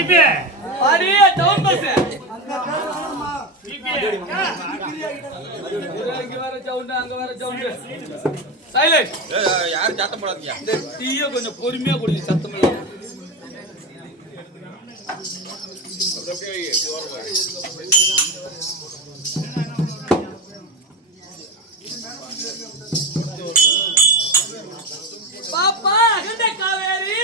அடியே town bus இங்க வர சவுண்ட் அங்க வர சவுண்ட் சைலண்ட் யாரும் சத்தம் போடாதீங்க. இந்த டீயை கொஞ்சம் பொறுமையா குடிங்க சத்தம் இல்லாம. பாப்பா அகண்ட காவேரி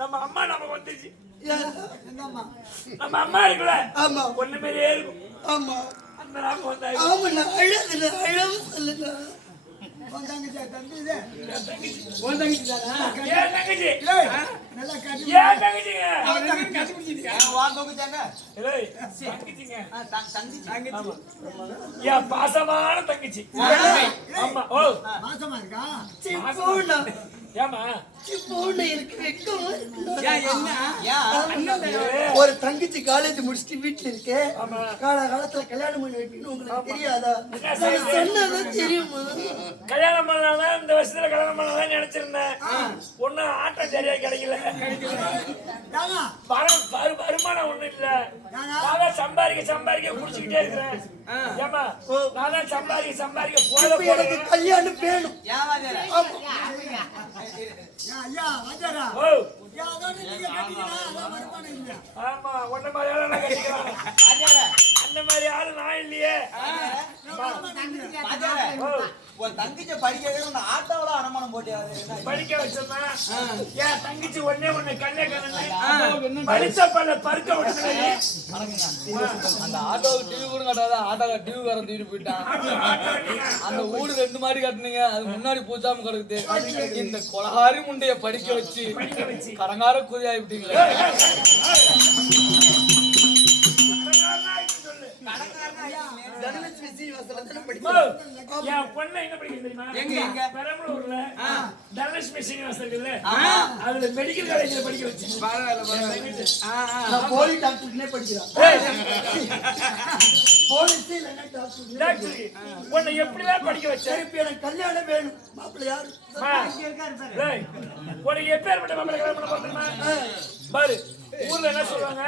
நம்ம அம்மா நமக்கு வந்துச்சு. நம்ம அம்மா இருக்குல்ல ஒண்ணு மாதிரியே இருக்கும். அந்த நாம வந்தாங்க. பாசமான தங்கச்சி. ஒரு தங்கச்சி காலேஜ் முடிச்சுட்டு வீட்டுல இருக்கு. காலத்துல கல்யாணம் பண்ணி வைப்பீங்கன்னு உங்களுக்கு தெரியாதா? சொன்னதான் தெரியுமா? கல்யாணம் பண்ணலாம் இந்த வருஷத்துல கல்யாணம் பண்ணலாம் நினைச்சிருந்தேன். ஒண்ணு ஆட்டம் சரியா கிடைக்கல. வருமானம் ஒண்ணும் இல்ல. நான் சம்பாதிக்க குடிச்சுக்கிட்டே இருக்கிறேன். ஏமா நான் சம்பாதிக்க போல கல்யாணம் வேணும். ஆமா ஒன்ன மாதிரி ஆளு நான் கட்டிக்கலாம். அந்த மாதிரி ஆளு நான் இல்லையே. தங்கச்சி படிக்க ஆட்டோல அனுமானம் போட்டு படிக்க வச்சோம்னா என் தங்கச்சி ஒன்னே ஒண்ணு கண்ணே கண்ணு படிச்ச பல்ல பருக்க விட்டு அந்த ஆட்டோவுக்கு டிவி கூட கட்டாத ஆட்டோல டிவி காரன் தூக்கிட்டு போயிட்டான். அந்த ஊடு 2 மாடி கட்டுனீங்க, அது முன்னாடி பூச்சாம கிடக்குது. இந்த கொலகாரி முண்டைய படிக்க வச்சு கடங்கார குதி ஆயிட்டீங்களே. தனலட்சுமி சீனிவாசன்ல தானே ஓ, படிக்கிறேன். என் பொண்ணை என்ன படிக்க தெரியுமா? எங்க? பெரம்பலூர்ல தனலட்சுமி சீனிவாசன் இருக்குல்ல, அதுல மெடிக்கல் காலேஜ்ல படிக்க வச்சேன். நான் போலி டாக்டர்னே படிக்கிறேன். போலீஸ் இல்லைன்னா டாக்டர். டாக்டர், உன்னை எப்படிதான் படிக்க வச்சேன்? சரி, இப்ப எனக்கு கல்யாணம் வேணும். மாப்பிள்ளை யாரு? டேய், உனக்கு எப்பேற்பட்ட மாப்பிள்ளை கல்யாணம் பண்ண போறேன் தெரியுமா? பாரு, ஊர்ல என்ன சொல்லுவாங்க?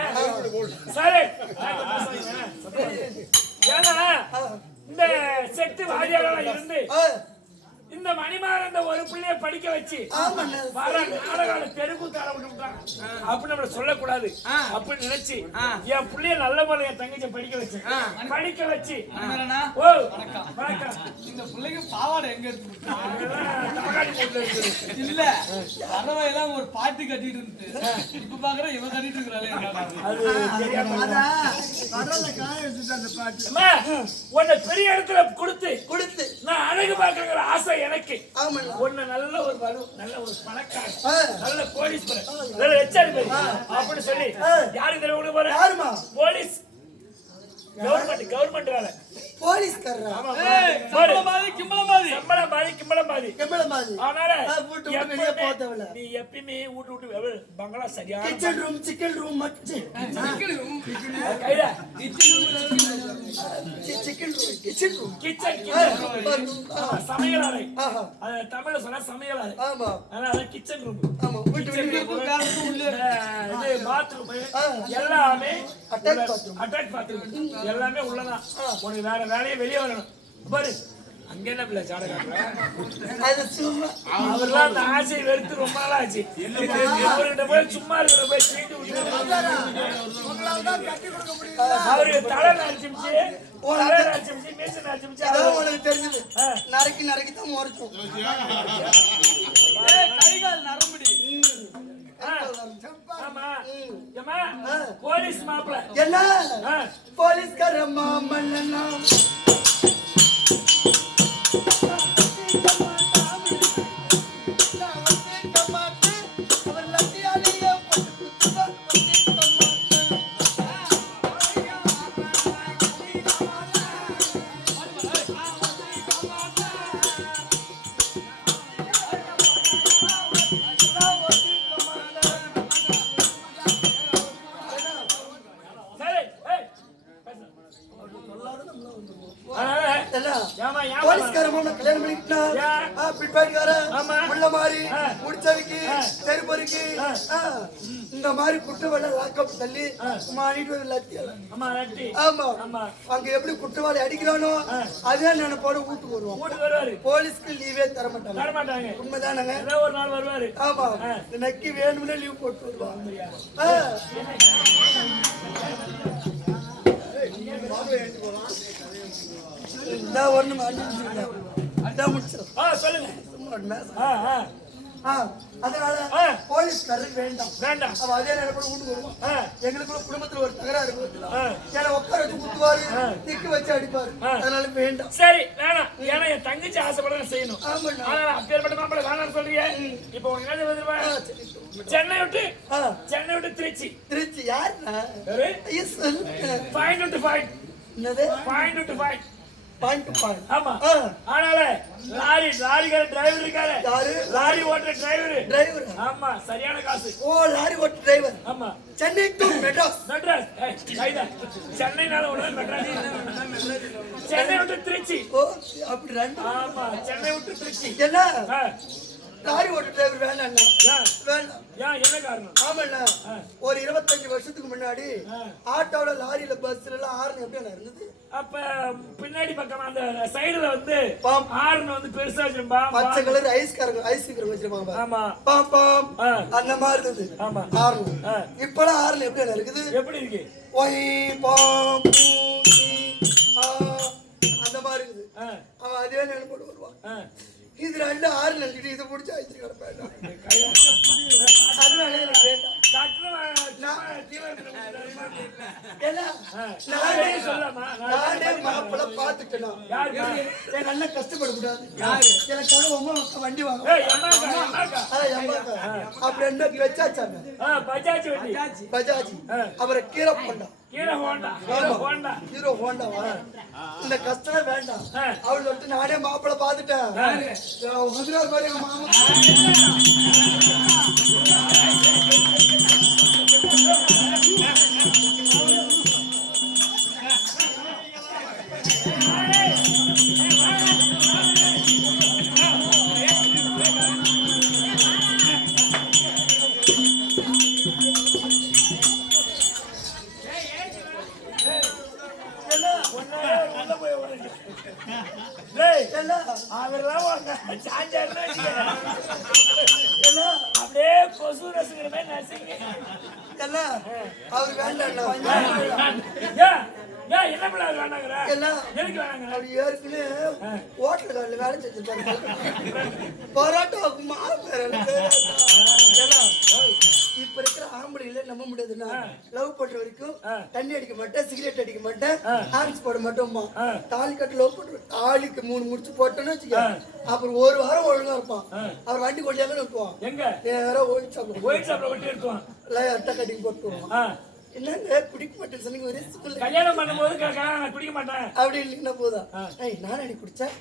சரி, ஏன்னா இந்த செட்டு வாரியாளா இருந்து இந்த மணிமாறந்த ஒரு பிள்ளைய படிக்க வச்சு வர நாடகால தெருக்கூத்தாட விட்டுட்டான் அப்படின்னு நம்மள சொல்லக்கூடாது அப்படின்னு நினைச்சு என் பிள்ளைய நல்ல முறை என் தங்கச்சி படிக்க வச்சேன். படிக்க வச்சு ஓ வணக்கம். இந்த பிள்ளைக்கு பாவாடை எங்க இருக்கு? தலகாணி போட்டுல இருக்குது. இல்ல பறவையெல்லாம் ஒரு பாட்டு கட்டிட்டு இருந்து இப்ப பாக்குற இவன் கட்டிட்டு இருக்கிறாளே. அது தெரியாம கடல்ல காய வச்சுட்டு அந்த பாட்டு. அம்மா, உன்னை பெரிய இடத்துல கொடுத்து கொடுத்து நான் அழகு பார்க்கற ஆசை எனக்கு. ஆமா. ஒண்ணு நல்ல ஒரு வலு, நல்ல ஒரு பணக்காரன், நல்ல கோடீஸ்வரன், நல்ல எச்ஆர் அப்படின்னு சொல்லி யாருக்கு தெரியும் உங்களுக்கு போற? யாருமா? போலீஸ், கவர்மெண்ட் வேலை. போலீஸ்காரரா? ஆமா, சம்பளம் பாதி கிம்பளம் பாதி. சம்பளம் பாதி கிம்பளம் பாதி. கம்பளம் மாதிரி. அதனால வீட்டு விட்டு வெளியே போக தேவையில்ல. நீ எப்பயுமே வீட்டு பங்களா சரியான கிச்சன் ரூம், சிக்கன் ரூம் மட்டும். கைடா chicken room, kitchen room. Kitchen சமையல் அறை. அது தமிழ்ல சொன்னா சமையல் அறை. ஆமா அதனால கிச்சன் ரூம், ஆமா. வீட்டு வெளியே இது பாத்ரூம் எல்லாமே அட்டாச் பாத்ரூம் எல்லாமே உள்ளதான். உனக்கு வேற வேலையே வெளியே வரணும். பாரு அங்க என்ன பிள்ளை சாட காட்டுறேன். அது சும்மா அவர்லாம் அந்த ஆசையை வெறுத்து ரொம்ப நாள் ஆச்சு. அவர்கிட்ட போய் சும்மா இருக்கிற போய் சீட்டு அவருக்கு தலை நரைச்சிமிச்சு, மீசை நரைச்சிமிச்சு. அதான் உனக்கு தெரிஞ்சது. நரைக்கி தான் முறைக்கும். கைகால் நரம்புடி. ஆமா ஏமா போலீஸ் மாப்பிள்ள என்ன போலீஸ்கார மாமன்னா போலீஸ்கார மாமனா கல்யாணம் பண்ணிக்கிட்டா பிட்பாடிக்கார உள்ள மாதிரி முடிச்சவைக்கு தெருப்பொறிக்கு இந்த மாதிரி குற்றவாளி லாக்கப் தள்ளி மாறிட்டு ஆமா. அங்க எப்படி குற்றவாளி அடிக்கிறானோ அதே நினைப்போட வீட்டுக்கு வருவான். போலீஸ்க்கு லீவே தர மாட்டாங்க. உண்மைதானங்க? ஒரு நாள் வருவாரு. ஆமா, நக்கி வேணும்னே லீவ் போட்டு வருவாங்க. அதனால போலீஸ்காரர் வேண்டாம். அவ அதே நேரம் வீட்டுக்கு வருவான். எங்களுக்குள்ள குடும்பத்துல ஒரு தகராறு ஏன்னா உட்கார வச்சு குத்துவாரு, திக்கு வச்சு அடிப்பாரு. அதனால வேண்டாம். சரி வேணாம். ஏன்னா என் தங்கச்சி ஆசைப்பட செய்யணும். ஆமா, அப்பேற்பட்ட மாப்பிள்ளை வேணாம்னு சொல்றீங்க. இப்ப உங்க சென்னை விட்டு திருச்சி யாருன்னா பாயிண்ட் டு பாயிண்ட். என்னது point to point? Point to point. ஆமா. அதனால லாரிக்கார டிரைவர் இருக்காரு. லாரி ஓட்டுற டிரைவர். ஆமா, சரியான காசு. ஓ, லாரி ஓட்டுற டிரைவர். ஆமா. சென்னை டு மெட்ராஸ். சென்னைனால உடனே மெட்ராஸ். சென்னை விட்டு திருச்சி. ஓ, அப்படி ரெண்டு. ஆமா, சென்னை விட்டு திருச்சி. என்ன லாரி ஓட்டுற டிரைவர் வேண்டாம். வேண்டாம். என்ன காரணம்? ஆமாண்ணா, ஒரு 25 வருஷத்துக்கு முன்னாடி ஆட்டோல லாரியில பஸ்ல எல்லாம் ஹார்ன் எப்படி இருந்தது? அப்ப பின்னாடி பக்கம் அந்த சைடுல வந்து ஹார்ன் வந்து பெருசா வச்சிருப்பா. பச்சை கலர் ஐஸ் வச்சிருப்பாங்க. ஆமா, பாம் பாம் அந்த மாதிரி இருந்தது. ஆமா, ஹார்ன். இப்பலாம் ஹார்ன் எப்படி இருக்குது? எப்படி இருக்கு? ஒய் பாம் அந்த மாதிரி இருக்குது. அவன் அதே நேரம் போட்டு வருவான். இது ரெண்டு ஹார்ன் நினைச்சிட்டு இதை பிடிச்சி ஆயிடுச்சு கிடப்பேன். அதனால எனக்கு வேண்டாம். ஏன்னா, நானே மாப்பிள்ளை பார்த்துட்டேனா? என் அண்ணன் கஷ்டப்படக்கூடாது. எனக்காக உங்க அக்கா வண்டி வாங்க. அப்படி என்ன பெச்சாச்சாங்க? பஜாஜ். அவரை கீரை போண்டா. Hero Honda. இந்த கஷ்டம் வேண்டாம். அவள் சொல்லிட்டு நானே மாப்பிள்ளை பார்த்துட்டேன். ஹைதராபாத் மாதிரி எங்க மாமா அப்படியே கொசு ரசிக்கிற மாதிரி நசிங்க. அவர் வேண்டாம். என்ன பிள்ளை வேணாங்கிற? எதுக்கு வேணாங்கிற? அவர் ஏற்கனவே ஹோட்டல் காலில் வேலை செஞ்சிருப்பாரு. பரோட்டாவுக்கு மாவு இப்ப இருக்கிற ஆம்பளைல நம்ப முடியாதுன்னா, லவ் பண்ற வரைக்கும் தண்ணி அடிக்க மாட்டேன், சிகரெட் அடிக்க மாட்டேன், ஹான்ஸ் போட மாட்டோம்மா. தாலி கட்டு லவ் பண்ற தாலிக்கு 3 முடிச்சு போட்டோன்னு வச்சுக்க, அப்புறம் ஒரு வாரம் ஒழுங்கா இருப்பான். அவர் வண்டி கொள்ளையாக நிறுத்துவான். எங்க நேரம் ஒயிட் சாப்பிட வண்டி எடுத்துவான். அட்டை கட்டிங் போட்டுருவான். என்னங்க குடிக்க மாட்டேன் சொன்னீங்க, ஒரே கல்யாணம் பண்ணும்போது நான் குடிக்க மாட்டேன் அப்படி இல்லைன்னா போதா. நான் அடி குடிச்சேன்.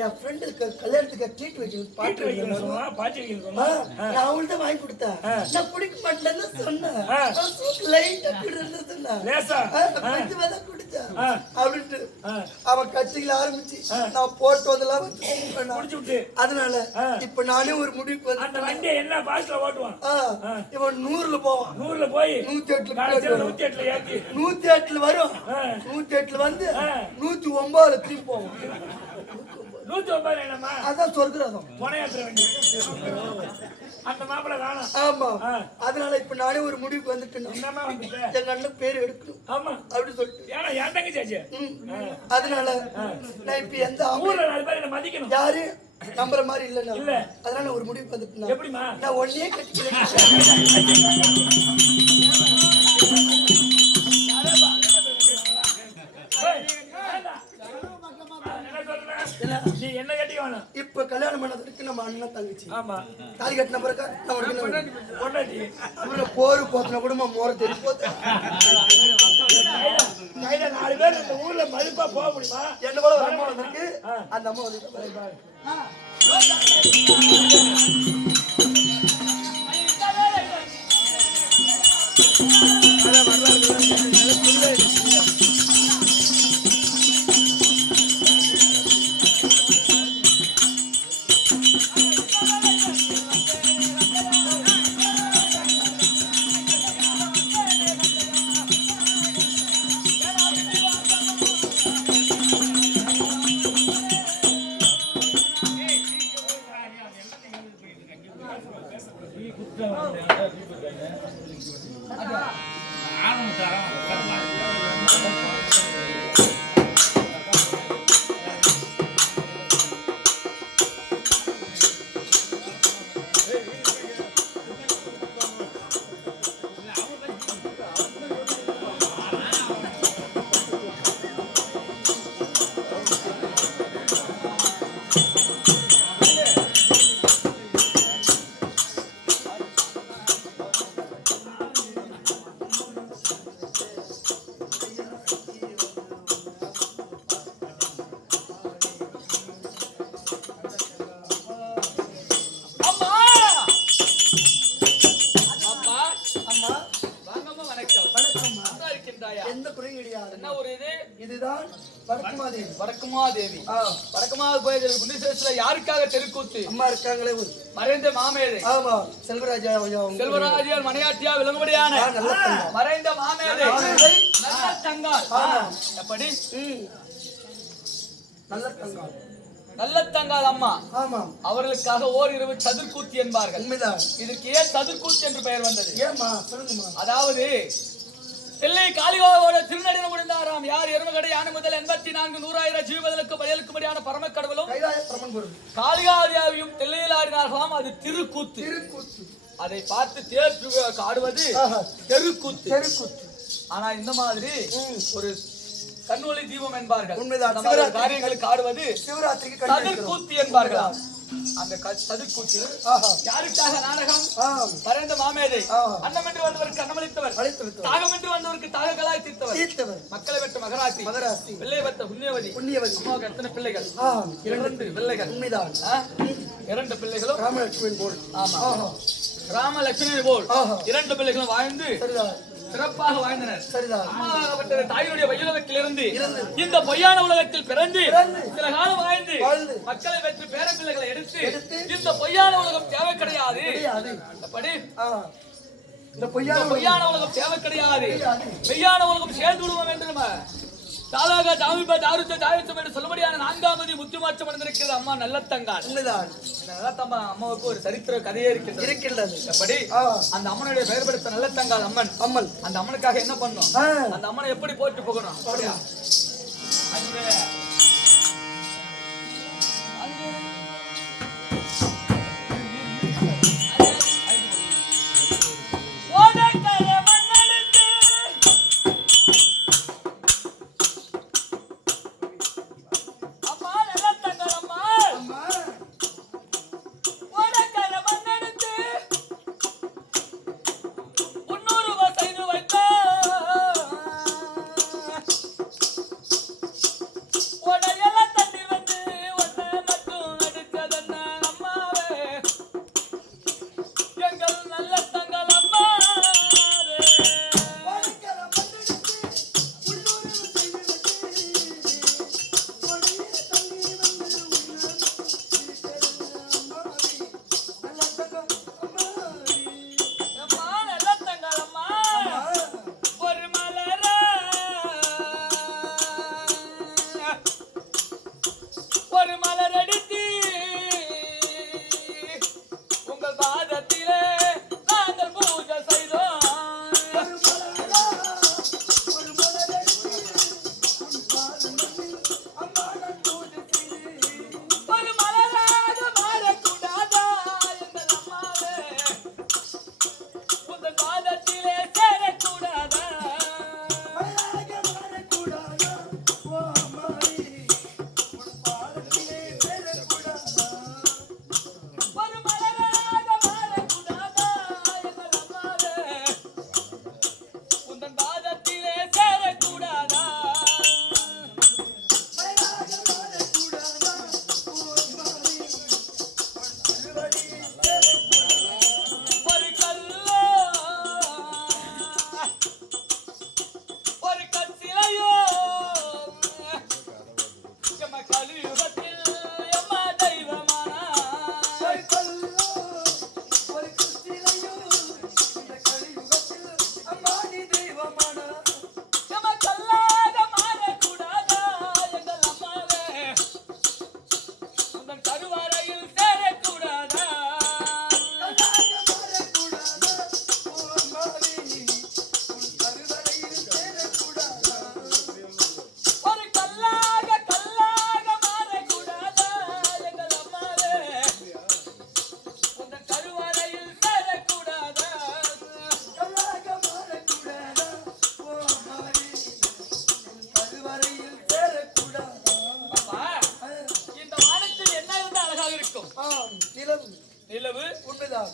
என் ஃப்ரெண்டுக்கு கல்யாணத்துக்கு ட்ரீட் வைக்கணும், பாட்டு வைக்கணும். நான் அவங்கள்ட்ட வாங்கி கொடுத்தேன். நான் குடிக்க மாட்டேன்னு சொன்னேன். லைட்டா குடின்னு சொன்னேன். கொஞ்சம் குடிச்சேன் அப்படின்ட்டு அவன் கட்சிகள் ஆரம்பிச்சு நான் போட்டு வந்தெல்லாம் வச்சு. அதனால இப்ப நானே ஒரு முடிவுக்கு வந்து, அந்த வண்டியை என்ன பாஸ்ல ஓட்டுவான். இவன் 100ல போவான். 100ல போய் 108 ஏத்தி 108 வரும். 108 வந்து 109 திரும்பி போவோம். 109 என்னமா? அதான் சொர்க்கரதம். போனையாத்திர வண்டி. அந்த மாப்பிள்ளை வேணாம். ஆமா. அதனால இப்ப நானே ஒரு முடிவுக்கு வந்துட்டேன். என்னமா வந்துட்ட? எங்க அண்ணன் பேர் எடுக்கணும். ஆமா அப்படி சொல்லிட்டு. ஏன்னா என் தங்கச்சி. அதனால நான் இப்ப எந்த ஊர்ல 4 பேர் என்ன மதிக்கணும். யாரு நம்புற மாதிரி இல்ல. இல்ல. அதனால ஒரு முடிவுக்கு வந்துட்டேன். எப்படிமா? நான் ஒன்னே கட்டிக்கிறேன். நீ என்ன கட்டிக்க வேணும். இப்ப கல்யாணம் பண்ணதுக்கு நம்ம அண்ணன் தங்கச்சி. ஆமா. தாலி கட்டின பிறகு பொண்டாட்டி அப்புறம் போரு போத்தின குடும்பம் மோர தெரியும் போது கையில 4 பேர் இந்த ஊர்ல மதிப்பா போக முடியுமா? என்ன போல ஒரு அம்மா வந்திருக்கு. அந்த அம்மா வந்து இதுதான் வடக்குமாதேவி. வடக்குமாதேவி யாருக்காக தெருக்கூத்து? அம்மா இருக்காங்களே மறைந்த மாமேதை. ஆமா, செல்வராஜா செல்வராஜியார் மணியாட்டியா விளங்கும்படியான மறைந்த மாமேதை நல்ல தங்கால். எப்படி? நல்ல தங்கால். நல்ல தங்கால் அம்மா. ஆமா. அவர்களுக்காக ஓரிரவு சதுர்கூத்து என்பார்கள். உண்மைதான். இதற்கு ஏன் சதுர்கூத்து என்று பெயர் வந்தது? ஏமா சொல்லுங்கம்மா. அதாவது தில்லை காளிகாவோட திருநடன முடிந்தாராம். யார் எருமகடை யானை முதல் 84 100,000 ஜீவதலுக்கு பதிலுக்கும்படியான பரமக்கடவுளும் காளிகாதியாவையும் தில்லையில் ஆடினார்களாம். அது திருக்கூத்து. அதை பார்த்து தேர் ஆடுவது தெருக்கூத்து. தெருக்கூத்து. ஆனா இந்த மாதிரி ஒரு கண்ணொளி தீபம் என்பார்கள். உண்மைதான். இந்த மாதிரி காரியங்களுக்கு ஆடுவது சிவராத்திரிக்கு சதுர்க்கூத்து என்பார்களாம். அந்த சதுர்க்கூத்து யாருக்காக நாடகம்? பரந்த மாமேதை அன்னமென்று வந்தவருக்கு அன்னமளித்தவர், தாகமென்று வந்தவருக்கு தாகங்களாய் தீர்த்தவர், மக்களை பெற்ற மகராசி, பிள்ளை பெற்ற புண்ணியவதி. அம்மாவுக்கு எத்தனை பிள்ளைகள்? 2 பிள்ளைகள். உண்மைதான். 2 பிள்ளைகளும் ராமலட்சுமி போல். ஆமா, ராமலட்சுமி போல் 2 பிள்ளைகளும் வாழ்ந்து சிறப்பாக வாழ்ந்தனர். அம்மாவாகப்பட்ட தாயுடைய வயிற்றிலிருந்து இந்த பொய்யான உலகத்தில் பிறந்து சில காலம் வாழ்ந்து மக்களை வெற்றி பேர பிள்ளைகளை எடுத்து இந்த பொய்யான உலகம் தேவை கிடையாது. இந்த பொய்யான உலகம் தேவை கிடையாது, மெய்யான உலகம் சேர்ந்து விடுவோம் என்று நம்ம தாலாக தாமிபா தாருத்த தாயத்தம் என்று சொல்லும்படியான 4ஆவது முத்துமாற்றம் அடைந்திருக்கிறது அம்மா நல்லத்தங்காள். நல்லத்தம்மா அம்மாவுக்கு ஒரு சரித்திர கதையே இருக்கின்றது. அப்படி அந்த அம்மனுடைய பெயர் பெற்ற நல்லத்தங்காள் அம்மன் அந்த அம்மனுக்காக என்ன பண்ணும்? அந்த அம்மனை எப்படி போட்டு போகணும்? அப்படியா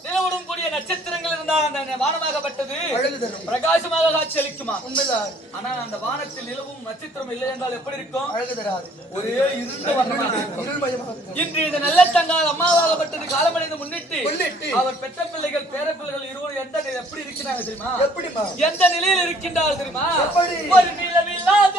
நிலவுடன் கூடிய நட்சத்திரங்கள் இருந்தா அந்த வானமாகப்பட்டது பிரகாசமாக காட்சி அளிக்குமா? உண்மைதான். ஆனா அந்த வானத்தில் நிலவும் நட்சத்திரம் இல்லை என்றால் எப்படி இருக்கும்? அழகு தராது, ஒரே இருண்ட வண்ணமாக இருக்கும். இன்று இந்த நல்லத்தங்காள் அம்மாவாகப்பட்டது காலமடைந்து முன்னிட்டு அவர் பெற்ற பிள்ளைகள் பேர பிள்ளைகள் இருவரும் எப்படி இருக்கிறாங்க தெரியுமா? எந்த நிலையில் இருக்கின்றார்கள் தெரியுமா? ஒரு நிலவில்லாத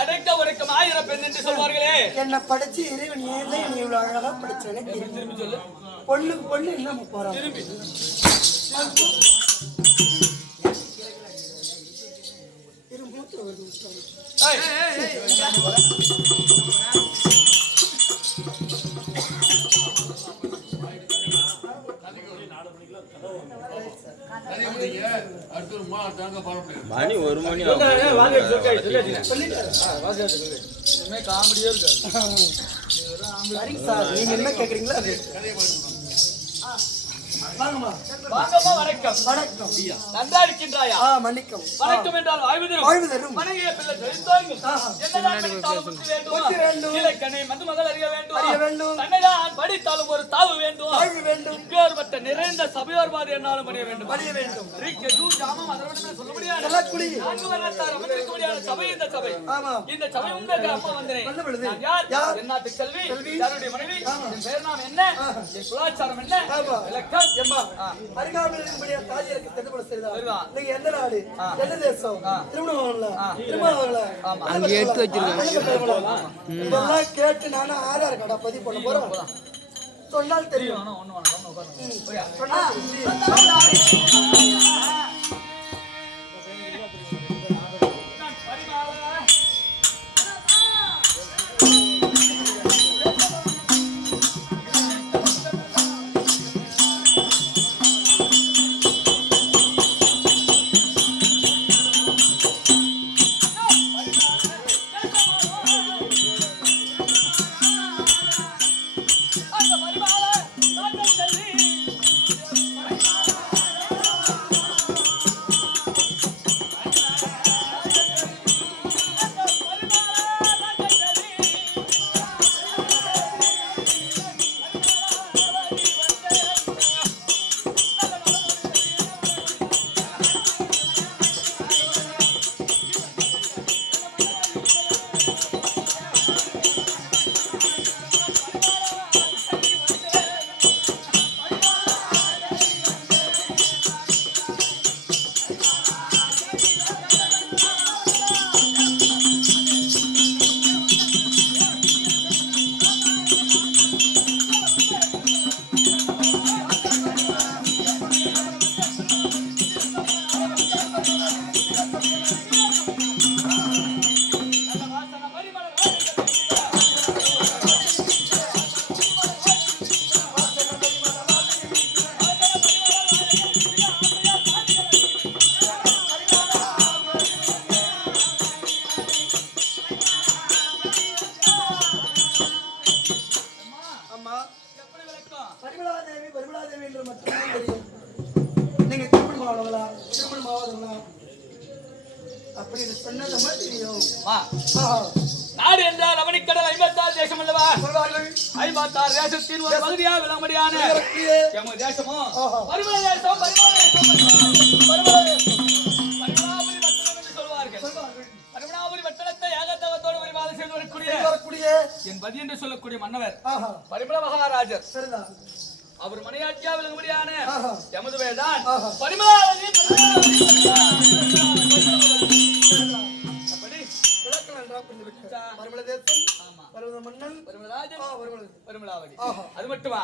அடைக்க உரைக்கும் 1000 பெண் என்று சொல்வார்களே. என்ன படைச்சு இறைவன் ஏன் தான் என்னை இவ்வளவு அழகா படைச்சானே தெரியல. திரும்பி சொல்லு. பொண்ணுக்கு பொண்ணு இல்லாம போறான். திரும்பி இரு மூத்திர வருது உட்காரு. மணி 1 மணி இனிமே காமெடியே இருக்காது. சரிங்க சார், நீங்க என்ன கேக்குறீங்களோ அது. வாங்கம்மா. வாங்கம்மா, வணக்கம். வணக்கம். நன்றா இருக்கின்றாயா? மன்னிக்கும். வணக்கம் என்றால் வாழ்வு தரும். வணங்கிய பிள்ளை தெரிந்தாங்க. என்னதான் படித்தாலும் புத்தி வேண்டும். இலக்கணை மதுமகள் அறிய வேண்டும். தன்னைதான் படித்தாலும் ஒரு தாவு வேண்டும். இப்பேற்பட்ட நிறைந்த சபையோர்பாடு என்னாலும் பணிய வேண்டும். ரிக்கெது ஜாமம் அதோட சொல்ல முடியாது. நான்கு வரலாற்றார் அமர்ந்திருக்க முடியாத சபை இந்த சபை. இந்த சபை உங்களுக்கு அப்பா வந்தேன். நான் யார்? என் நாட்டு செல்வி. யாருடைய மனைவி? என் பேர் நாம் என்ன? என் குலாச்சாரம் என்ன? இலக்கம் அருகாமையில் இருக்கக்கூடிய தாஜியருக்கு தென்பட சரிதா. நீங்க எந்த நாடு, எந்த தேசம், திருமணம் அங்க எடுத்து வச்சிருக்காங்க. இதெல்லாம் கேட்டு நானும் ஆதார் கார்டா பதிவு பண்ண போறேன். சொன்னால் தெரியும். சொன்னால் பரிமளாதேவி என்று மட்டும்தான் தெரியும். நீங்க திருமணம் ஆனவங்களா, திருமணம் ஆகாதவங்களா அப்படின்னு சொன்னது தெரியும். நாடு என்றால் அவனிக்கடல் 56 தேசம் அல்லவா? 56 தேசத்தின் ஒரு பகுதியாக விளங்கும்படியான எமது தேசமோ பரிமள தேசம். பரிமளாபுரி வட்டணம் என்று சொல்வார்கள். பரிமளாபுரி வட்டணத்தை ஏகத்தவத்தோடு பரிபாலனை செய்து வரக்கூடிய என் பதி என்று சொல்லக்கூடிய மன்னவர் பரிமள மகாராஜர். அவர் மனையாட்சியா விளங்கும்படியான எமது வேதான் பரிமளாவதி. பரிமளாவதி அது மட்டுமா?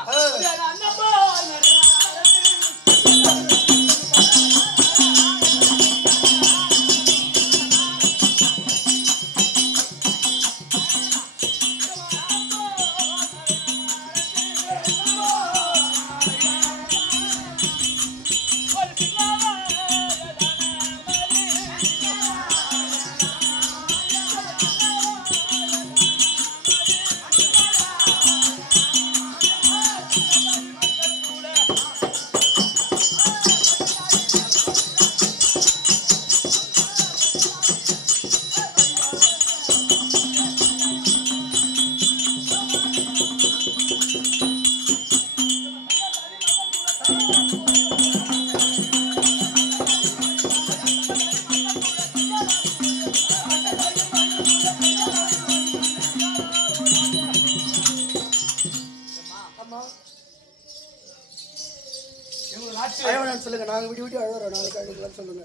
சொல்லுங்க. நாங்க விடி விடி அழுகிறோம். நாளைக்கு அழுகலாம் சொல்லுங்க.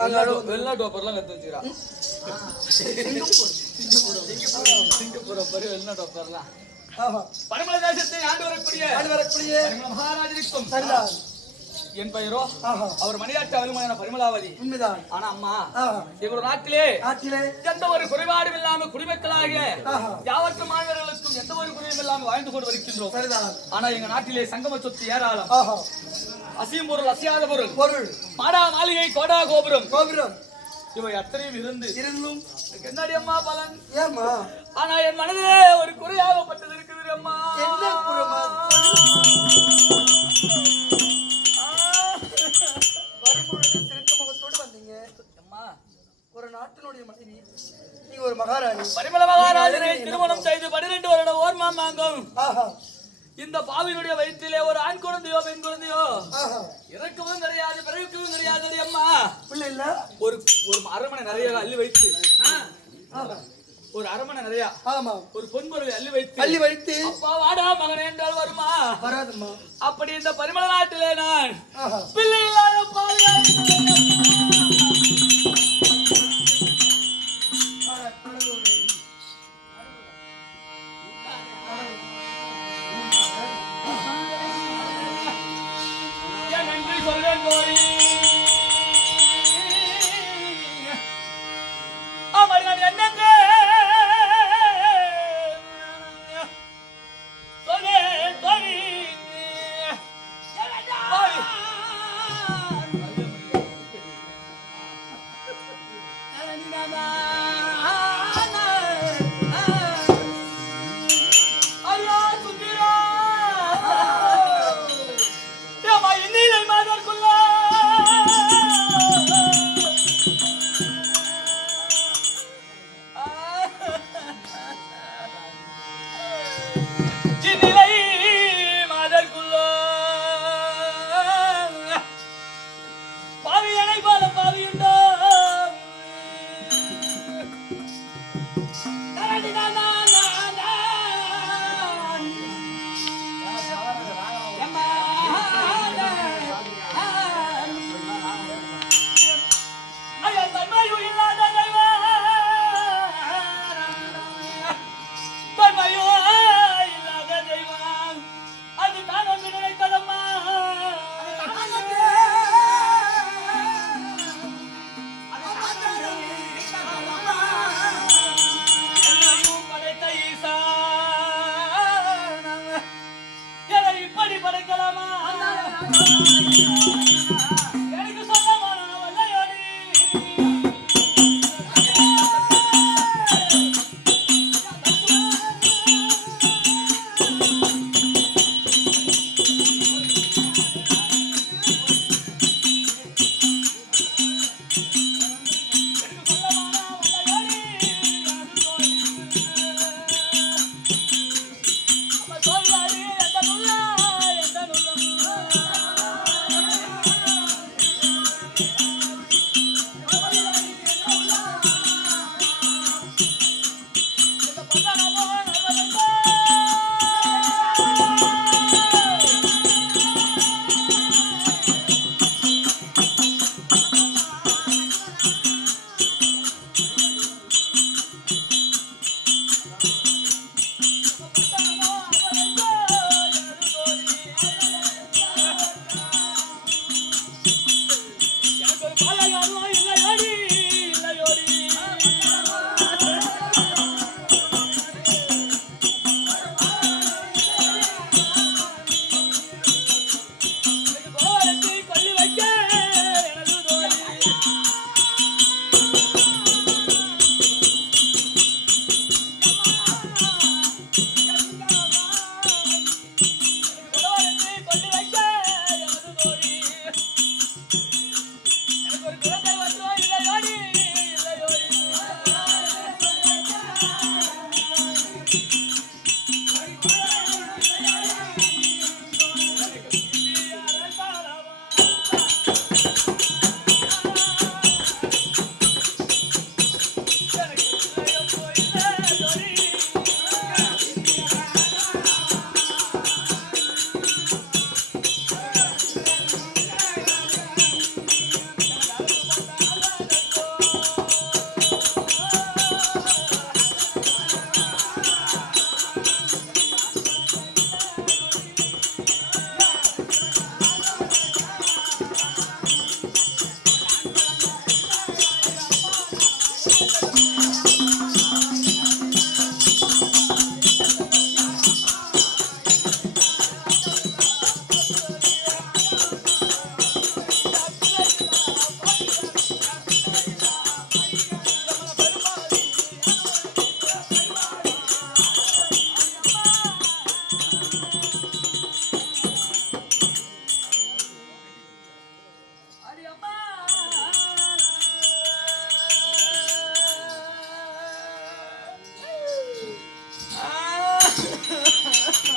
நல்லா வெளிநாட்டு ஒப்பரெல்லாம் கத்து வச்சுக்கிறா. சிங்கப்பூர் பெரிய வெளிநாட்டு பேர்லாம் ஆமா பரிமள தேசத்தை ஆண்டு வரக்கூடிய பரிமள மகாராஜனுக்கும் சரிதான் என் பெயரோ ஆஹா அவர் மணியாற்ற அலுமையான பரிமளாவதி உண்மைதான் ஆனா அம்மா ஆஹா எங்களோட நாட்டிலே எந்த ஒரு குறைபாடும் இல்லாம குடிமக்களாகிய ஆஹா யாவற்ற மாணவர்களுக்கும் எந்த ஒரு குறையும் இல்லாம வாழ்ந்து கொண்டு வருகின்றோம் சரிதான் ஆனா எங்க நாட்டிலே சங்கம சொத்து ஏராளம் ஆஹா அசியும் பொருள் அசையாத பொருள் பொருள் மாடா மாளிகை கோடா கோபுரம் கோபுரம் இவை அத்தனையும் இருந்தும் என்னடி அம்மா பலன் ஏமா ஆனா என் மனதிலே ஒரு குறையாகப்பட்டது இருக்குது அம்மா என்ன குறைமா வரும்பொழுது சிரித்த முகத்தோடு வந்தீங்க அம்மா ஒரு நாட்டினுடைய மனைவி நீங்க ஒரு மகாராணி பரிமள மகாராஜனை திருமணம் செய்து 12 வருட ஓர்மா மாங்கும் ஆஹா இந்த பாவியினுடைய வயிற்றிலே ஒரு ஆண் குழந்தையோ பெண் குழந்தையோ ஆஹா இறக்கவும் கிடையாது பிறக்கவும் கிடையாது அம்மா பிள்ளை இல்ல ஒரு ஒரு அரமனை நிறைய அள்ளி வைத்து ஆஹா ஒரு அரமனை நிறைய ஆமா ஒரு பொன்பொருளை அள்ளி வைத்து அப்பா வாடா மகன் என்றால் வருமா வராதுமா அப்படி இந்த பரிமள நாட்டிலே நான் ஆஹா பிள்ளை இல்லாத பாவியாக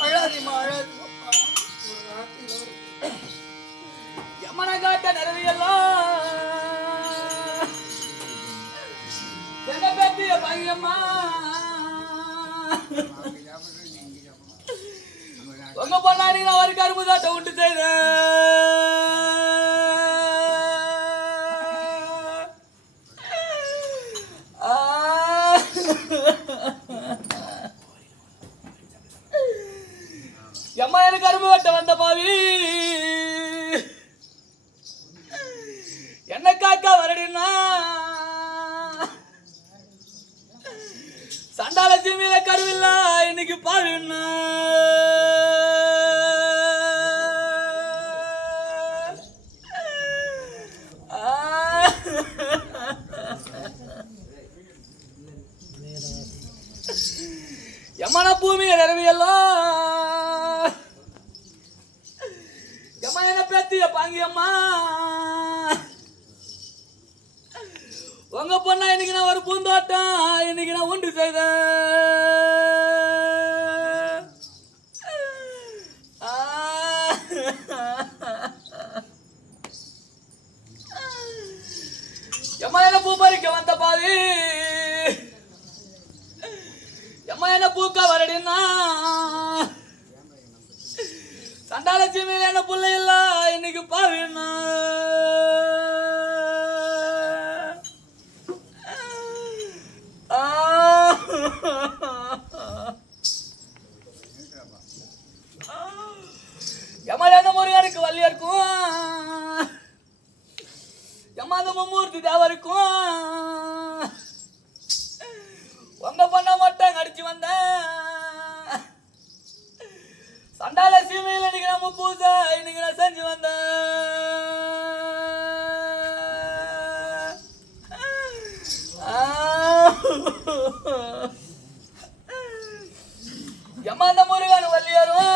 அழாதீமா அழாதீமா யமன காட்ட நிறவியெல்லாம் என்ன பேத்திய பையம்மா உங்க பொண்ணாடி நான் ஒரு கரும்பு காட்ட உண்டு செய்த எம்மா எனக்கு கரும்பு வெட்ட வந்த பாவி என்ன காக்கா வரடினா சண்டால சீமையில கருவில்ல இன்னைக்கு பாவின்னா எம்மன பூமியை நிறவியெல்லாம் எம்மா என்ன பேத்திய பாங்கியம்மா உங்க பொண்ணா இன்னைக்கு நான் ஒரு பூந்தோட்டம் இன்னைக்கு நான் உண்டு செய்தேன் எம்மா என்ன பூ பறிக்க வந்த பாவி எம்மா என்ன பூக்கா வரடினா சண்டால சீமையில என்ன புள்ள இல்ல இன்னைக்கு பாவினா எம்மா முருகனுக்கு வள்ளியா இருக்கும் எம்மா அந்த மும்மூர்த்தி தேவ இருக்கும் உங்க பொண்ண மட்டும் கடிச்சு வந்தேன் சண்டால சீமையில் இன்னைக்கு நம்ம பூஜை இன்னைக்கு நான் செஞ்சு வந்தேன் எம்மா அந்த முருகன் வள்ளியாரும்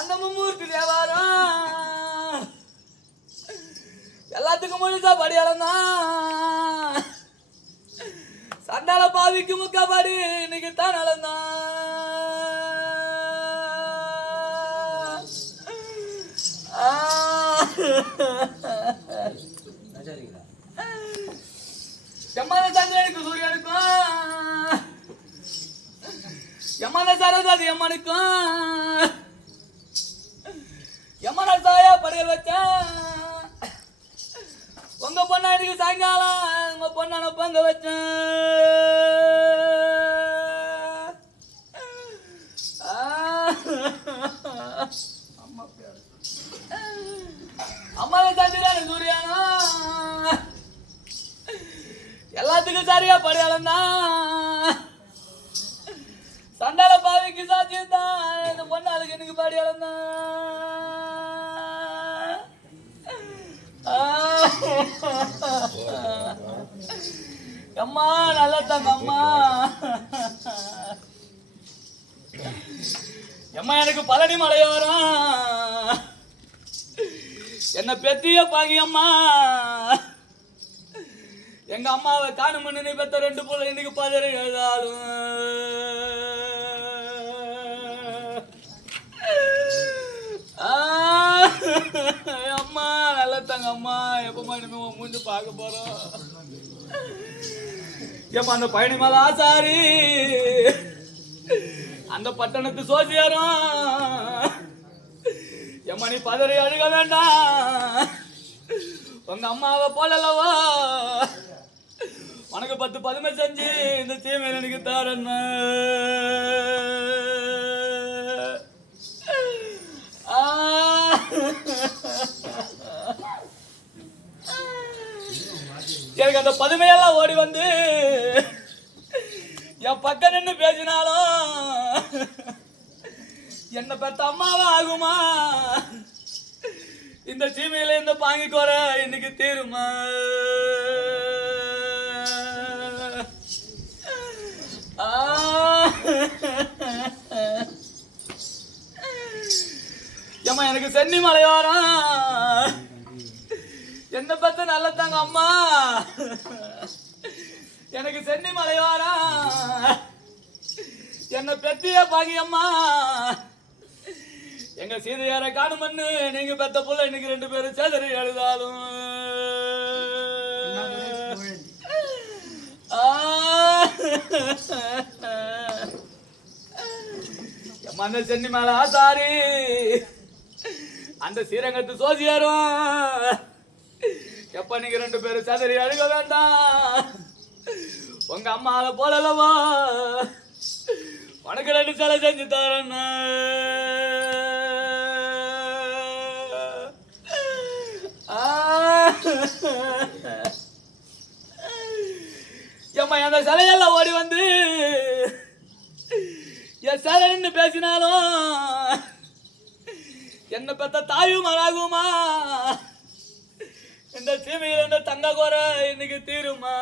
அந்த மும்மூர்த்தி தேவாரம் எல்லாத்துக்கும் முழுசா படியாளந்தான் சண்டால பாவிக்கு முக்காபாடி இன்னைக்கு தான் நடந்தான் எம்மான சந்திரனுக்கு சூரியனுக்கும் எம்மான சரதாதி அம்மனுக்கும் எம்மன சாயா படையல் வச்சேன் உங்க பொண்ணா இன்னைக்கு சாயங்காலம் உங்க பொண்ணான பங்க வச்சேன் அம்மாவை சந்திரன் சூரியானா எல்லாத்துக்கும் சரியா படியாளந்தான் சண்டால பாவிக்கு சாட்சியம் தான் இந்த பொண்ணாளுக்கு எனக்கு படியாளந்தான் அம்மா நல்லா தாங்க அம்மா அம்மா எனக்கு பழனி மலையோரம் என்ன பெத்திய பாங்கி அம்மா எங்க அம்மாவை காணும் பண்ணி பெத்த ரெண்டு போல இன்னைக்கு பதறி எழுதாலும் அம்மா நல்லா தாங்க அம்மா எப்பமா இனிமே மூஞ்சி பார்க்க போறோம் ஏமா அந்த பயணி மேல ஆசாரி அந்த பட்டணத்து சோசியாரும் ஏமா நீ பதறி அழுக வேண்டாம் உங்க அம்மாவை போலல்லவா உனக்கு 10 பதுமை செஞ்சு இந்த தீமையில எனக்கு தாரன்னு எனக்கு அந்த பதுமையெல்லாம் ஓடி வந்து என் பக்கம் நின்று பேசினாலும் என்ன பெத்த அம்மாவா ஆகுமா? இந்த சீமையில இந்த பாங்கிக்கோர இன்னைக்கு தீருமா? ஏமா எனக்கு சென்னி மலையோரம் என்ன பத்த நல்லதாங்க அம்மா. எனக்கு சென்னி மலையோரம் என்ன பெத்திய பாகியம்மா. எங்க சீதையார காணுமன்னு நீங்க பெத்த புள்ள இன்னைக்கு 2 பேரும் சேதறி எழுதாலும் அந்த சென்னி மேல ஆசாரி அந்த சீரங்கத்து சோசியாரும் எப்ப நீங்க 2 பேரும் சேதறி அழுக வேண்டாம். உங்க அம்மால போலவா உனக்கு 2 சிலை செஞ்சு தரேன். எம்மா அந்த சிலையெல்லாம் ஓடி வந்து என் சிலைன்னு பேசினாலும் என்ன பெத்த தாயும் மராகுமா? இந்த சீமையில இந்த தங்க குறை இன்னைக்கு தீருமா?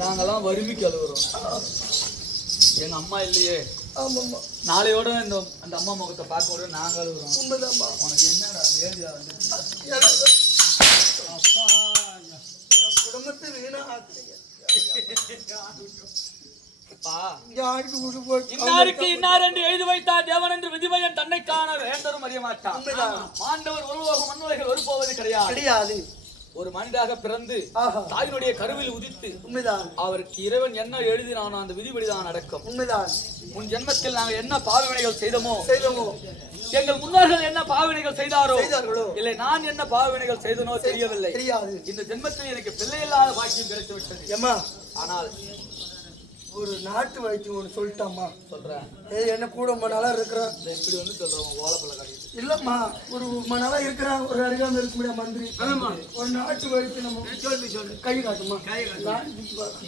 நாங்கெல்லாம் வறுமை கழுவுறோம். எங்க அம்மா இல்லையே. ஆமாம்மா. நாளையோட இந்த அந்த அம்மா முகத்தை பார்க்க விட நாங்க அழுகுறோம். உண்மைதாம்மா. உனக்கு என்னடா வேதியா வந்து அப்பா என் குடும்பத்தை வீணா ஆக்குறீங்க. இன்னாருக்கு இன்னார் என்று எழுதி வைத்தார் தேவன் என்று விதிவயன் தன்னை காண வேண்டரும் அறிய மாட்டான். மாண்டவர் உலோகம் மண்ணுலகில் ஒரு போவது கிடையாது. ஒரு மனிதாக பிறந்து தாயினுடைய கருவில் உதித்து உண்மைதான் அவருக்கு இறைவன் என்ன எழுதினானோ அந்த விதிபடிதான் நடக்கும். உண்மைதான். முன் ஜென்மத்தில் நாங்கள் என்ன பாவவினைகள் செய்தோமோ எங்கள் முன்னோர்கள் என்ன பாவவினைகள் செய்தார்களோ இல்லை நான் என்ன பாவவினைகள் செய்தனோ தெரியவில்லை. இந்த ஜென்மத்தில் எனக்கு பிள்ளை இல்லாத பாக்கியம் கிடைத்து விட்டது. ஆனால் ஒரு நாட்டு வைத்தியம் ஒன்று சொல்லிட்டாம்மா. சொல்றேன். என்ன கூட ரொம்ப நாளா இருக்கிறேன். இப்படி வந்து சொல்றோம் ஓலப்பள்ள கட்டிட்டு இல்லம்மா. ஒரு ரொம்ப நாளா இருக்கிறான். ஒரு அருகாம இருக்க முடியாது மந்திரி. ஒரு நாட்டு வைத்தியம் நம்ம சொல்லு கை காட்டுமா?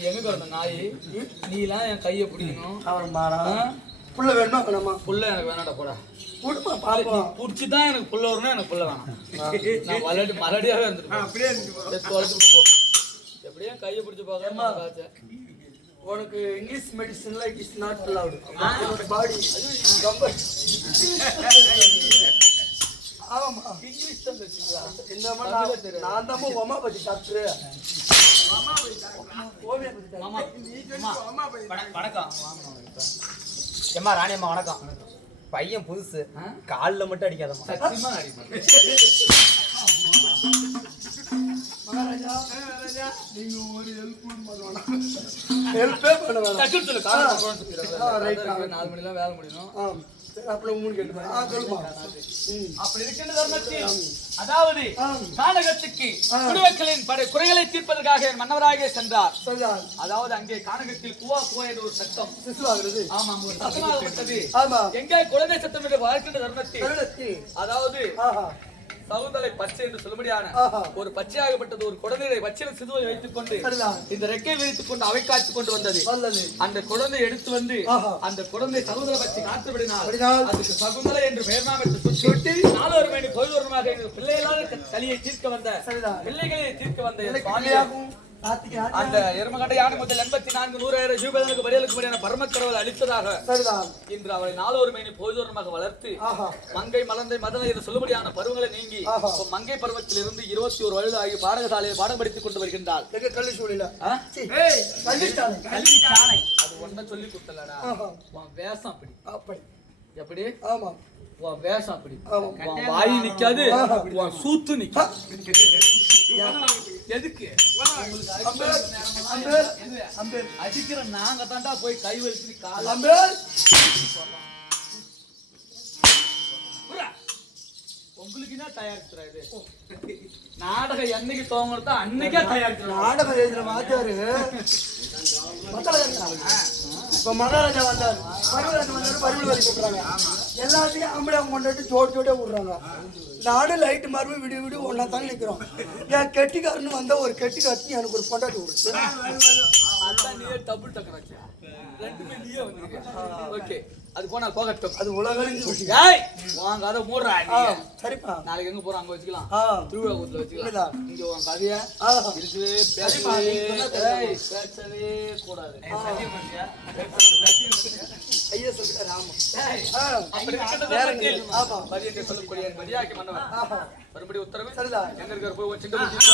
எங்க காட்ட நாய் நீ எல்லாம் என் கையை பிடிக்கணும். அவர் மாறா புள்ள வேணுமா வேணாமா? புள்ள எனக்கு வேணாடா போடா. புடுமா பாப்போம். புடிச்சுதான் எனக்கு புள்ள வரணும். எனக்கு புள்ள வேணாம். நான் மலடியாவே இருந்துருப்பேன். அப்படியே தொலைச்சுட்டு போ. எப்படியும் கையை பிடிச்சு பார்க்கணும். உனக்கு இங்கிலீஷ் மெடிசன்ல இட் இஸ் நாட் அலௌட். உன்னோட பாடி ரொம்ப ஆமாமா இங்கிலீஷ் தான் பேசுறீங்களா? என்னமா நான் தான் ஹோமியோபதி டாக்டர். வணக்கம். ஏம்மா ராணி அம்மா வணக்கம். பையன் புதுசு காலில் மட்டும் அடிக்காதம்மா. சத்தியமா அடிப்பேன். மகாராஜா நீங்க ஒரு ஹெல்ப் பண்ணணும். ஹெல்ப்பே பண்ண வேணாம். டக்குன்னு சொல்லு காரணம் சொல்றேன். ரைட். 4 மணிலாம் வேலை முடியணும். சரி அப்புறம் மூணு கேட்டு சொல்லுமா. அப்படி இருக்கின்ற தருணத்தில் அதாவது கானகத்துக்கு குடிமக்களின் குறைகளை தீர்ப்பதற்காக மன்னவராக சென்றார். சரிதான். அதாவது அங்கே கானகத்தில் குவா குவா என்ற ஒரு சத்தம் சிசுவாகிறது. ஆமா ஒரு சத்தமாகப்பட்டது. ஆமா. எங்கே குழந்தை சத்தம் என்று வாழ்க்கின்ற தருணத்தில் தருணத்தில். அதாவது ஆஹா. சவுந்தலை பச்சை என்று சொல்லும்படியான ஆஹா. ஒரு பச்சையாகப்பட்டது ஒரு குழந்தையை பச்சையில் சிதுவை வைத்துக் கொண்டு சரிதான். இந்த ரெக்கை விரித்துக் கொண்டு அவை காத்து கொண்டு வந்தது. நல்லது. அந்த குழந்தை எடுத்து வந்து ஆஹா. அந்த குழந்தை சகுந்தலை பச்சை காத்து விடினார். அப்படினால் அதுக்கு சகுந்தலை என்று பெயர் நாம் எடுத்து சுட்டி 4 மணி பொழுதுமாக பிள்ளைகளாக கலியை தீர்க்க வந்த சரிதான். பிள்ளைகளை தீர்க்க வந்த பிள்ளையாகும் கார்த்திகை அந்த எருமகண்டை யானை முதல் 84 100,000 ஜீவனுக்கு படிகளுக்கு படியான பரமக்கடவுள் அளித்ததாக சரிதான். இன்று அவளை 4 மணி பொழுதுமாக வளர்த்து ஆஹா. மங்கை மலர்ந்தை மதனை என்று சொல்லும்படியான பருவங்களை நீங்கி ஆஹா. இப்ப மங்கை பருவத்திலிருந்து 21 வயது ஆகி பாடசாலையை பாடம் படித்துக் கொண்டு வருகின்றாள். எங்க கல்வி சூழல ஆ? கல்விச்சாலை. கல்விச்சாலை. அது ஒன்ன சொல்லி கொடுத்தலடா. ஆஹா. உன் வேஷம் அப்படி. அப்படி. எப்படி? ஆமா. உன் வேஷம் அப்படி. ஆமா. உன் வாய் நிக்காது. ஆஹா. உன் சூத்து நிக்கும். எதுக்கு? அம்பேர். அம்பேர். அம்பேர். அடிக்கிற நாங்க தாண்டா போய் கை வச்சு கால அம்பேர். உங்களுக்கு என்ன தயாரிச்சுறாரு? நாடகம் என்னைக்கு தோங்குறதோ அன்னைக்கே தயாரிச்சுறாரு. நாடகம் எழுதுற மாத்தாரு இப்ப மகாராஜா வந்தாரு. பருவராஜா வந்தாரு. பருவல் வரி கூப்பிடுறாங்க. எல்லாத்தையும் ஆம்பளை கொண்டாட்டு ஜோடியோட விடுறாங்க. நானும் லைட்டு மாறும் விடிய விடிய ஒன்னா தான் நிக்கிறோம். என் கெட்டிக்காரன்னு வந்தா ஒரு கெட்டிக்காரத்து எனக்கு ஒரு பொண்டாட்டி விடுச்சு. அதான் நீயே டபுள் டக்கராச்சு. ரெண்டுமே நீயே வந்திருக்க. ஓகே. அது போனா போகட்டும். அது உலகறிஞ்சு ஏய் வாங்க அத மூடுறா நீ. சரிப்பா. நாளைக்கு எங்க போறோம் அங்க வச்சுக்கலாம். ஆ. திருவிழா கூத்துல வச்சுக்கலாம். இங்க உன் கதைய இருக்கவே பேசவே கூடாது. ஐயா சொல்லிட்டாரு. ஆமா. அப்படி இருக்கிறது ஆமா. மரியாதை சொல்லக்கூடிய மரியாதை மன்னவன். ஆஹா. மறுபடியும் உத்தரவு. சரிதான். எங்க இருக்காரு போய் சின்ன முடிச்சு.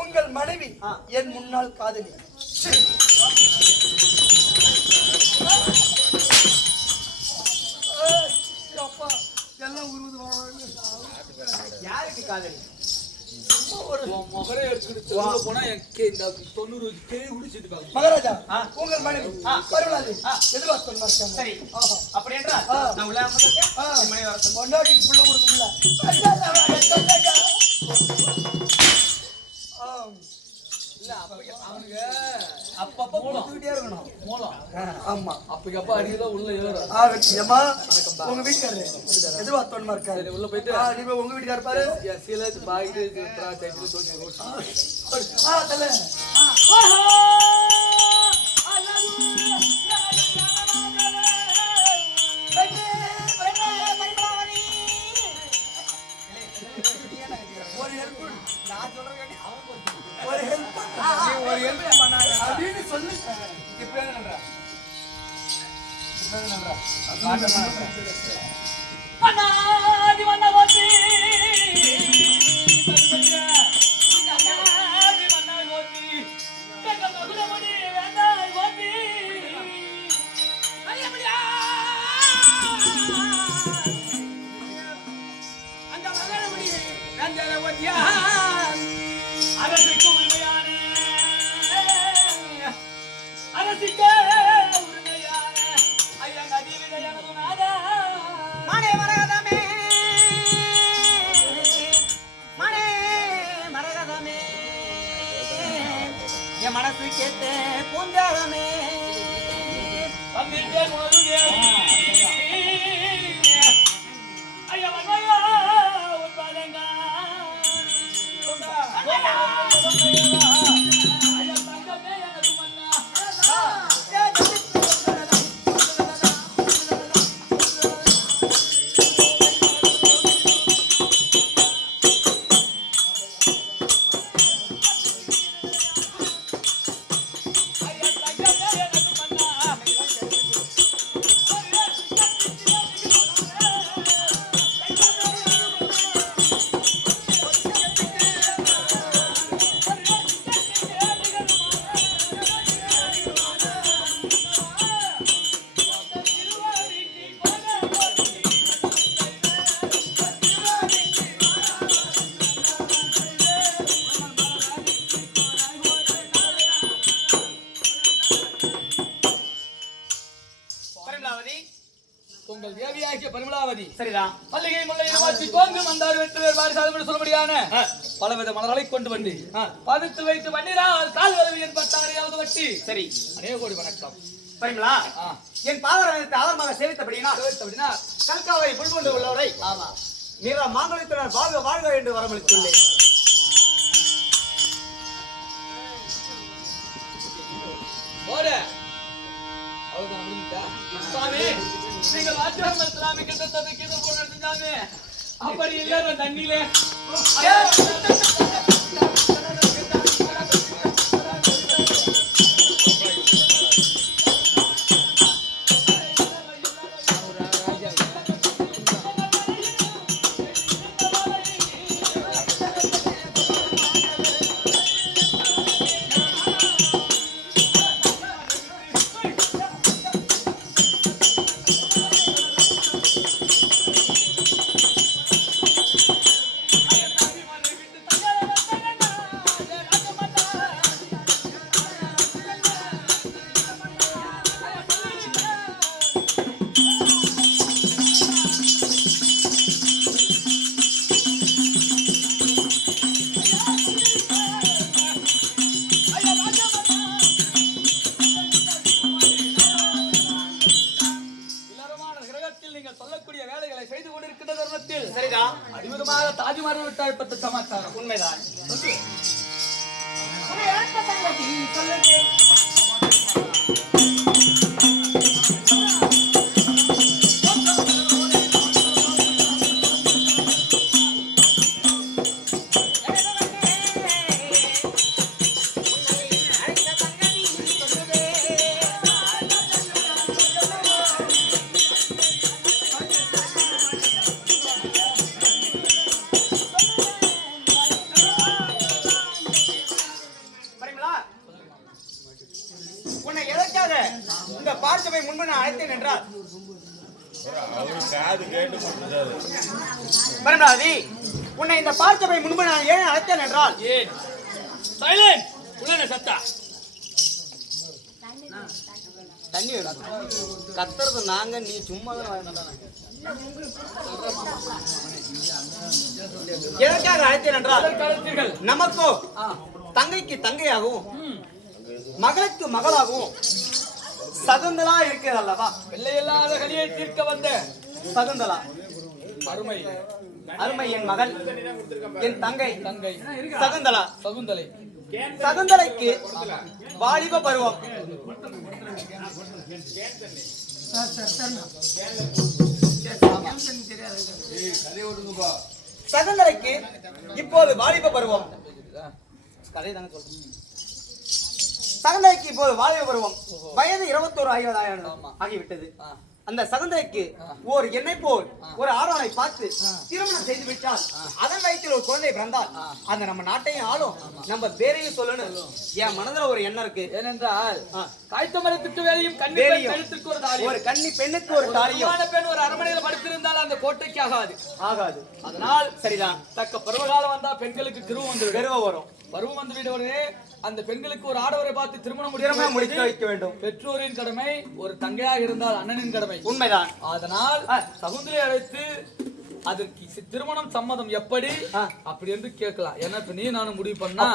உங்கள் மனைவி என் முன்னாள் காதலி. அப்பா எல்லாம் யாருக்கு காதலி? முகரை எடுத்துட்டு போனா இந்த 90 கேள்வி குடிச்சிட்டு மகாராஜா உங்கள் மனைவி பரவாயில்லை எதிர்பார்த்து சரி. அப்படி என்றால் நான் உள்ள அமர்ந்திருக்கேன். பொண்டாட்டிக்கு புள்ள கொடுக்கும்ல. இல்ல அவனுக்கு அப்பப்ப கொடுத்துக்கிட்டே இருக்கணும். மூலம் ஆமா. அப்பக்கப்ப அடிதான் உள்ள ஏறும். ஏமா உங்க வீட்டுக்காரரு எதிர்பார்த்தோன்மா இருக்காரு. உள்ள போயிட்டு நீ போய் உங்க வீட்டுக்காரர் பாரு. சீலை பாய்ட்டு தல ஒரு ஹெல்ப் பண்ணாங்க அப்படின்னு சொல்லு. அரசுக்கு உரிமையான ஐயா நதி விதையனது நாதா மனே மரகதமே மனே மரகதமே என் மனசு கேட்ட பூஞ்சாகமே வந்திட்டே மதுகே ஐயா மகையா உட்பாதங்கா ஐயா தங்கமே எனக்கு மன்னா கனகாவதி சரிதான். மல்லிகை முல்லை இனவாசி கோங்கு மந்தார் வெட்டு வேறு வாரி சாதம் என்று சொல்லும்படியான பலவித மலர்களை கொண்டு வந்து பதத்தில் வைத்து வண்ணீரால் கால் வலவி என் பட்டாரையாவது வட்டி. சரி, அநேக கோடி வணக்கம். சரிங்களா? என் பாதரத்தை ஆதரமாக சேவித்தபடினா கல்காவை புல்கொண்டு உள்ளவரை ஆமா நிற மாங்கலித்தினர் வாழ்க வாழ்க என்று வரமளித்துள்ளேன். சுவாமி, நீங்கள் வாத்தியம் நடத்தலாமே கிட்டத்தட்ட கீழே போன செஞ்சாமே அப்படி இல்ல தண்ணியிலே தாஜ்மஹால் விட்டாய் பத்த சமாச்சாரம் உண்மைதான். உன்னை எதற்காக இந்த பார்ச்சபை முன்பு நான் அழைத்தேன் என்றால் பரமநாதி, உன்னை இந்த பார்ச்சபை முன்பு நான் ஏன் அழைத்தேன் என்றால் ஏன் சைலண்ட் உள்ளன சத்தா தண்ணி கத்துறது நாங்க, நீ சும்மா எதற்காக அழைத்தேன் என்றால் நமக்கோ தங்கைக்கு தங்கையாகவும் மகளுக்கு மகளாகவும் சகுந்தலா இருக்கிறது அல்லவா? வெள்ளையில்லாத கலியை தீர்க்க வந்த சகுந்தலா அருமை அருமை என் மகள், என் தங்கை தங்கை சகுந்தலா. சகுந்தலை சகுந்தலைக்கு வாலிப பருவம். சகுந்தலைக்கு இப்போது வாலிப பருவம். கதை தானே சொல்றேன். சகுந்தலைக்கு இப்போது வாலிப பருவம். வயது 21 ஆகிவிட்டது. அந்த சகுந்தலைக்கு ஓர் என்னை போல் ஒரு ஆடவனை பார்த்து திருமணம் செய்து விட்டால் அதன் வயிற்றில் ஒரு குழந்தை பிறந்தால் அந்த நம்ம நாட்டையும் ஆளும், நம்ம பேரையும் சொல்லணும் என் மனதுல ஒரு எண்ணம் இருக்கு. ஏனென்றால் காய்த்த மரத்துக்கு வேலையும் கண்ணிக்கு ஒரு தாலி, ஒரு கன்னி பெண்ணுக்கு ஒரு தாலியும் பெண் ஒரு அரண்மனையில் படுத்திருந்தால் அந்த கோட்டைக்கு ஆகாது. அதனால் சரிதான், தக்க பருவகாலம் வந்தா பெண்களுக்கு கிருவம் வந்து கருவம் வரும். பருவம் வந்து விடுவதே அந்த பெண்களுக்கு ஒரு ஆடவரை பார்த்து திருமணம் முடிக்க வைக்க வேண்டும். பெற்றோரின் கடமை, ஒரு தங்கையாக இருந்தால் அண்ணனின் கடமை. உண்மைதான். அதனால் சகுந்தலை அழைத்து அதற்கு திருமணம் சம்மதம் எப்படி அப்படி என்று கேட்கலாம். ஏன்னா இப்ப நீ நானும் முடிவு பண்ணா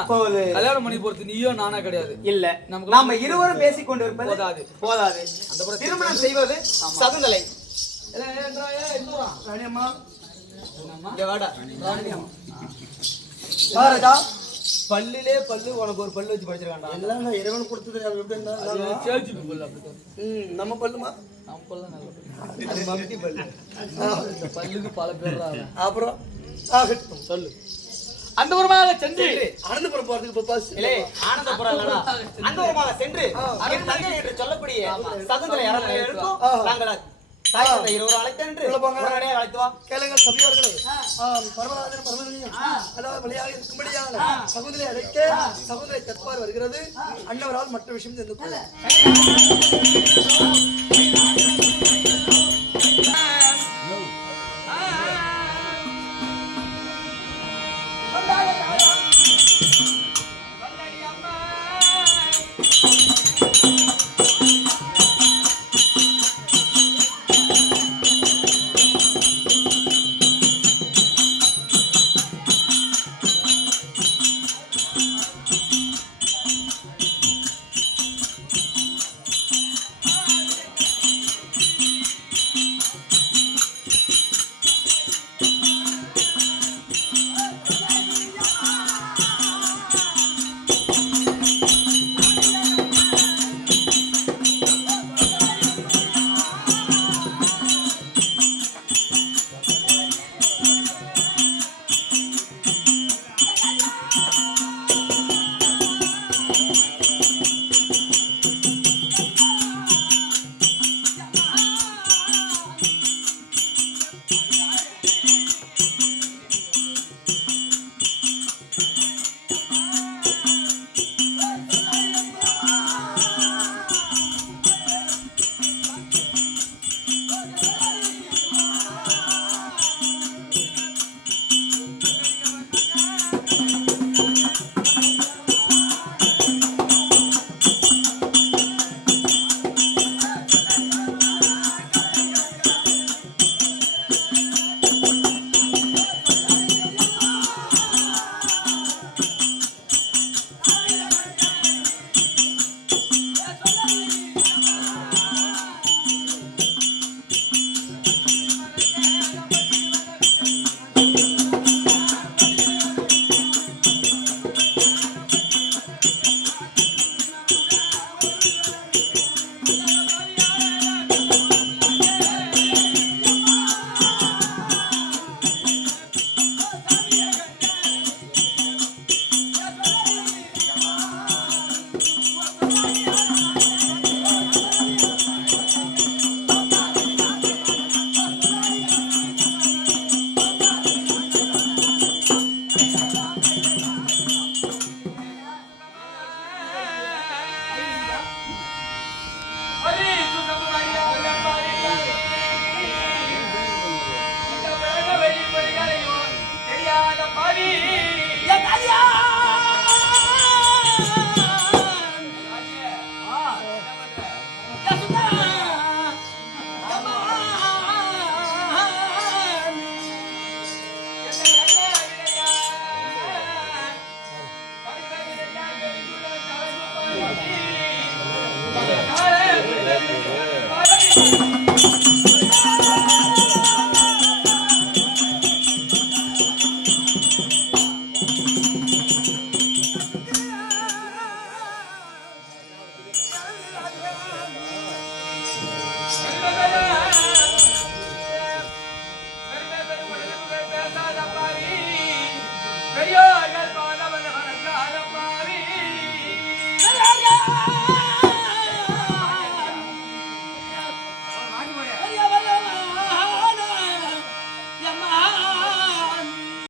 கல்யாணம் பண்ணி போறது நீயோ நானா கிடையாது. இல்ல, நாம இருவரும் பேசிக் கொண்டு இருப்பது போதாது. அந்த திருமணம் செய்வது சகுந்தலை. பல்லிலே பல்லு, உனக்கு ஒரு பல்லு வச்சு படிச்சிருக்காண்டா. எல்லாம் நான் இறைவன் கொடுத்தது. நம்ம பல்லுமா? நம்ம பல்ல நல்ல மம்டி பல்லு. பல்லுக்கு பல பேர். அப்புறம் ஆகட்டும் சொல்லு. அந்த புறமாக சென்று ஆனந்தபுரம் போறதுக்கு பஸ் இல்லே, ஆனந்தபுரம் இல்லடா, அந்தபுரமாக சென்று என் தங்கை என்று சொல்லக்கூடிய சகுந்தலை அரண்மனை இருக்கும். நாங்கள் தாய் தந்தை இருவரும் அழைத்தேன் என்று அழைத்து வா. கேளுங்கள் சபையோர்களே. பரமநாதன் பரமனியும் அதாவது வழியாக இருக்கும்படியாக சகுந்தலை அழைக்க சகுந்தலை தற்பார் வருகிறது. அன்னவரால் மற்ற விஷயம் தெரிந்து கொள்ள. மணி